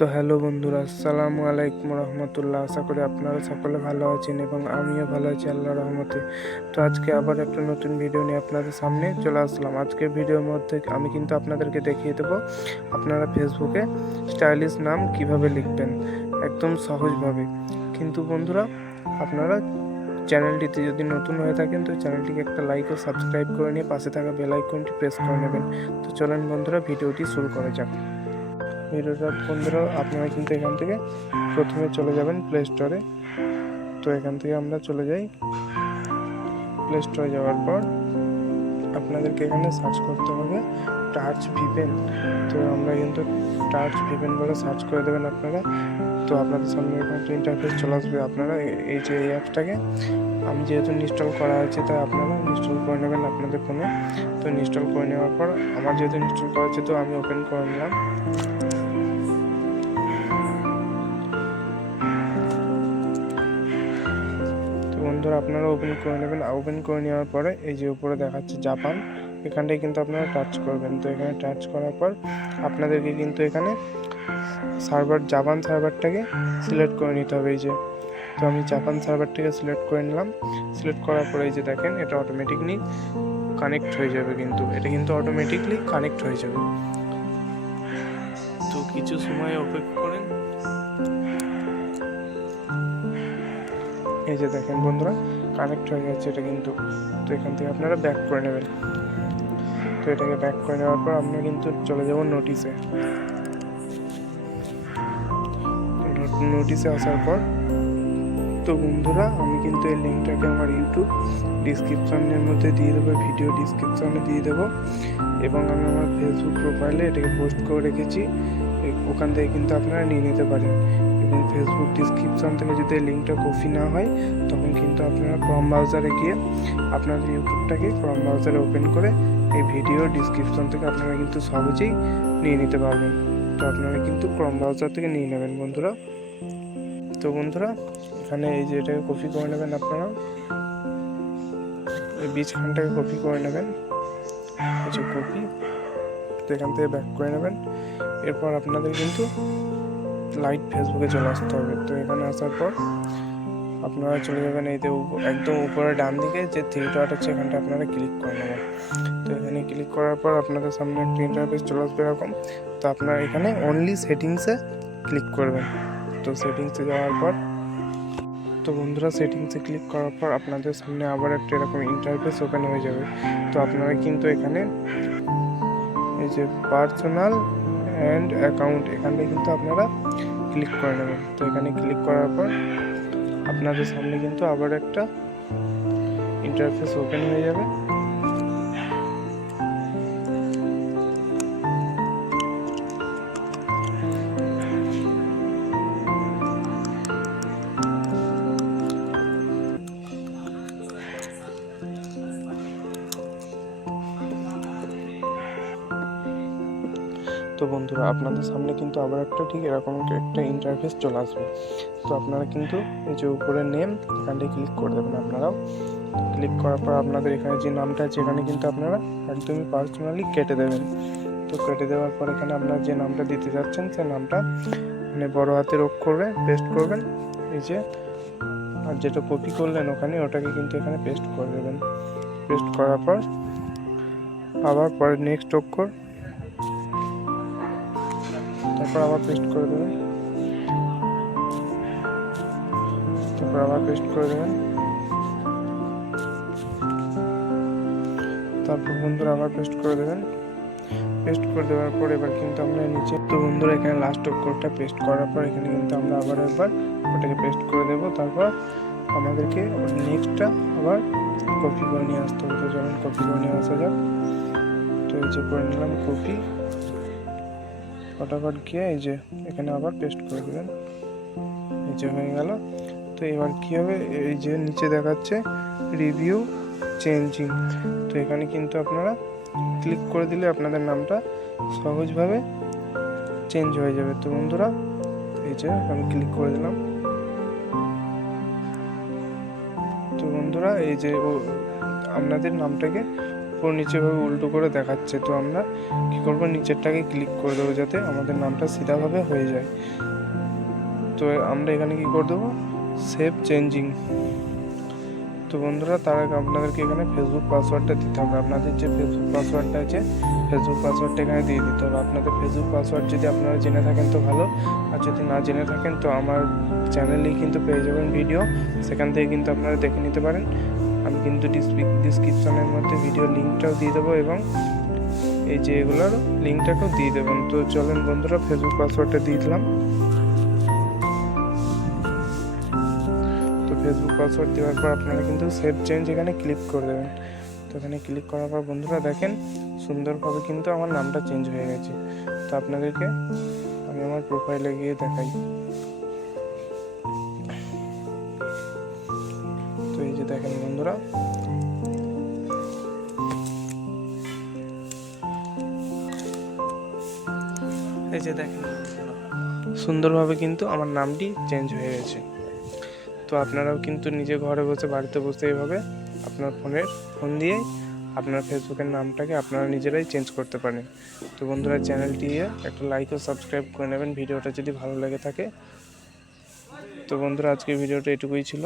তো হ্যালো বন্ধুরা, আসসালামু আলাইকুম রহমতুল্লাহ। আশা করি আপনারা সকলে ভালো আছেন এবং আমিও ভালো আছি আল্লাহর রহমতে। তো আজকে আবার একটা নতুন ভিডিও নিয়ে আপনাদের সামনে চলে আসলাম। আজকের ভিডিওর মধ্যে আমি কিন্তু আপনাদেরকে দেখিয়ে দেবো আপনারা ফেসবুকে স্টাইলিশ নাম কিভাবে লিখবেন একদম সহজভাবে। কিন্তু বন্ধুরা, আপনারা চ্যানেলটিতে যদি নতুন হয়ে থাকেন তো চ্যানেলটিকে একটা লাইক ও সাবস্ক্রাইব করে নিয়ে পাশে থাকা বেল আইকনটি প্রেস করে নেবেন। তো চলেন বন্ধুরা, ভিডিওটি শুরু করা যাক। ভিডিওটা বন্ধুরা, আপনারা কিন্তু এখান থেকে প্রথমে চলে যাবেন প্লে স্টোরে। তো এখান থেকে আমরা চলে যাই প্লে স্টোরে। যাওয়ার পর আপনাদেরকে এখানে সার্চ করতে হবে টাচ ভিপেন। তো আমরা কিন্তু টাচ ভিপেন বলে সার্চ করে দেবেন আপনারা। তো আপনাদের সামনে এখানে একটা ইন্টারফেস চলে আসবে। আপনারা এই যে এই অ্যাপসটাকে আমি যেহেতু ইনস্টল করা আছে তাই আপনারা ইনস্টল করে নেবেন আপনাদের ফোনে। তো ইনস্টল করে নেওয়ার পর আমার যেহেতু ইনস্টল করা আছে তো আমি ওপেন করে নিলাম। বন্ধুরা, আপনারা ওপেন করে নেবেন। ওপেন করে নেওয়ার পরে এই যে উপরে দেখাচ্ছে জাপান, এখানটায় কিন্তু আপনারা টাচ করবেন। তো এখানে টাচ করার পর আপনাদেরকে কিন্তু এখানে জাপান সার্ভারটাকে সিলেক্ট করে নিতে হবে। এই যে, তো আমি জাপান সার্ভারটাকে সিলেক্ট করে নিলাম। সিলেক্ট করার পরে এই যে দেখেন, এটা অটোমেটিকলি কানেক্ট হয়ে যাবে। কিন্তু এটা কিন্তু অটোমেটিকলি কানেক্ট হয়ে যাবে। তো কিছু সময় অপেক্ষা করেন। এই যে দেখেন বন্ধুরা, কানেক্ট হয়ে গেছে এটা কিন্তু। তো এখান থেকে আপনারা ব্যাক করে নেবেন। তো এটাকে ব্যাক করে নেওয়ার পর আমরা কিন্তু চলে যাব নোটিশে। নোটিশে আসার পর তো বন্ধুরা, আমি কিন্তু এই লিঙ্কটাকে আমার ইউটিউব ডিসক্রিপশনের মধ্যে দিয়ে দেবো, ভিডিও ডিসক্রিপশনে দিয়ে দেবো, এবং আমি আমার ফেসবুক প্রোফাইলে এটাকে পোস্ট করে রেখেছি। ওখান থেকে কিন্তু আপনারা নিয়ে নিতে পারেন। এবং ফেসবুক ডিসক্রিপশন থেকে যদি এই লিঙ্কটা কপি না হয় তখন কিন্তু আপনারা ক্রোম ব্রাউজারে গিয়ে আপনাদের ইউটিউবটাকে ক্রোম ব্রাউজারে ওপেন করে এই ভিডিও ডিসক্রিপশন থেকে আপনারা কিন্তু সহজেই নিয়ে নিতে পারবেন। তো আপনারা কিন্তু ক্রোম ব্রাউজার থেকে নিয়ে নেবেন বন্ধুরা। তো বন্ধুরা, এখানে এই যে এটাকে কপি করে নেবেন আপনারা, এই বীজখানটাকে কপি করে নেবেন। এই যে কপি, তো এখান থেকে ব্যাক করে নেবেন। এরপর আপনাদের কিন্তু লাইট ফেসবুকে চলে আসতে হবে। তো এখানে আসার পর আপনারা চলে যাবেন এই যে একদম উপরে ডান দিকে যে থ্রি ডট আছে, এখানটা আপনারা ক্লিক করে নেবেন। তো এখানে ক্লিক করার পর আপনাদের সামনে একটা ইন্টারফেস চলে আসবে এরকম। তো আপনারা এখানে অনলি সেটিংসে ক্লিক করবেন। তো সেটিংসে যাওয়ার পর তো বন্ধুরা, সেটিংসে ক্লিক করার পর আপনাদের সামনে আবার একটা এরকম ইন্টারফেস ওপেন হয়ে যাবে। তো আপনারা কিন্তু এখানে এই যে পার্সোনাল অ্যান্ড অ্যাকাউন্ট, এখানে কিন্তু আপনারা ক্লিক করে নেবেন। তো এখানে ক্লিক করার পর আপনাদের সামনে কিন্তু আবার একটা ইন্টারফেস ওপেন হয়ে যাবে। তো বন্ধুরা, আপনাদের সামনে কিন্তু আবার একটা ঠিক এরকম একটা ইন্টারফেস চলে আসবে। তো আপনারা কিন্তু এই যে উপরে নেম, এখানটায় ক্লিক করে দেবেন। আপনারাও ক্লিক করার পর আপনাদের এখানে যে নামটা আছে এখানে কিন্তু আপনারা একদমই পার্সোনালি কেটে দেবেন। তো কেটে দেওয়ার পর এখানে আপনারা যে নামটা দিতে যাচ্ছেন সে নামটা মানে বড় হাতের অক্ষরে পেস্ট করবেন। এই যে, আর যেটা কপি করলেন ওখানে ওটাকে কিন্তু এখানে পেস্ট করে দেবেন। পেস্ট করার পর আবার পরে নেক্সট অক্ষর, তারপর আবার পেস্ট করে দেবেন। তারপর আবার পেস্ট করে দেবেন। তারপর বন্ধুরা আবার পেস্ট করে দেবেন। পেস্ট করে দেওয়ার পর এবার কিন্তু আমরা নিচে, তো বন্ধুরা এখানে লাস্ট অক্ষরটা পেস্ট করার পর এখানে কিন্তু আমরা আবার একবার ওটাকে পেস্ট করে দেব। তারপর আমাদেরকে নেক্সটটা আবার কপি করে নিয়ে আসতে হবে। তো চলুন কপি করে নিয়ে আসা যাক। তো এই যে করে নিলাম কপি, ফটাফট গিয়ে এই যে এখানে আবার পেস্ট করে দেবেন। এই যে হয়ে গেল। তো এবার কী হবে, এই যে নিচে দেখাচ্ছে রিভিউ চেঞ্জিং, তো এখানে কিন্তু আপনারা ক্লিক করে দিলে আপনাদের নামটা সহজভাবে চেঞ্জ হয়ে যাবে। তো বন্ধুরা, এই যে আমি ক্লিক করে দিলাম। তো বন্ধুরা, এই যে আপনাদের নামটাকে উপর নিচেভাবে উল্টো করে দেখাচ্ছে। তো আমরা কী করবো, নিচেরটাকে ক্লিক করে দেবো যাতে আমাদের নামটা সিধাভাবে হয়ে যায়। তো আমরা এখানে কি করে দেবো, সেভ চেঞ্জিং। তো বন্ধুরা, তার আগে আপনাদেরকে এখানে ফেসবুক পাসওয়ার্ডটা দিতে হবে। আপনাদের যে ফেসবুক পাসওয়ার্ডটা আছে, ফেসবুক পাসওয়ার্ডটা এখানে দিয়ে দিতে হবে। আপনাদের ফেসবুক পাসওয়ার্ড যদি আপনারা জেনে থাকেন তো ভালো, আর যদি না জেনে থাকেন তো আমার চ্যানেলেই কিন্তু পেয়ে যাবেন ভিডিও, সেখান থেকে কিন্তু আপনারা দেখে নিতে পারেন। আমি কিন্তু ডিসক্রিপশনের মধ্যে ভিডিও লিঙ্কটাও দিয়ে দেবো এবং এই যে এগুলোর লিঙ্কটাকেও দিয়ে দেবেন। তো চলেন বন্ধুরা, ফেসবুক পাসওয়ার্ডটা দিয়ে দিলাম। তো ফেসবুক পাসওয়ার্ড দেওয়ার পর আপনারা কিন্তু সেভ চেঞ্জ এখানে ক্লিক করে দেবেন। তো এখানে ক্লিক করার পর বন্ধুরা দেখেন সুন্দরভাবে কিন্তু আমার নামটা চেঞ্জ হয়ে গেছে। তো আপনাদেরকে আমি আমার প্রোফাইলে গিয়ে দেখাই। তো এই যে দেখেন বন্ধুরা, এই যে দেখেন সুন্দরভাবে কিন্তু আমার নামটি চেঞ্জ হয়ে গেছে। তো আপনারাও কিন্তু নিজে ঘরে বসে, বাড়িতে বসে এভাবে আপনার ফোন দিয়ে আপনার ফেসবুকের নামটাকে আপনারা নিজেরাই চেঞ্জ করতে পারেন। তো বন্ধুরা, চ্যানেলটি একটা লাইক ও সাবস্ক্রাইব করে নেবেন ভিডিওটা যদি ভালো লেগে থাকে। তো বন্ধুরা, আজকের ভিডিওটা এটুকুই ছিল।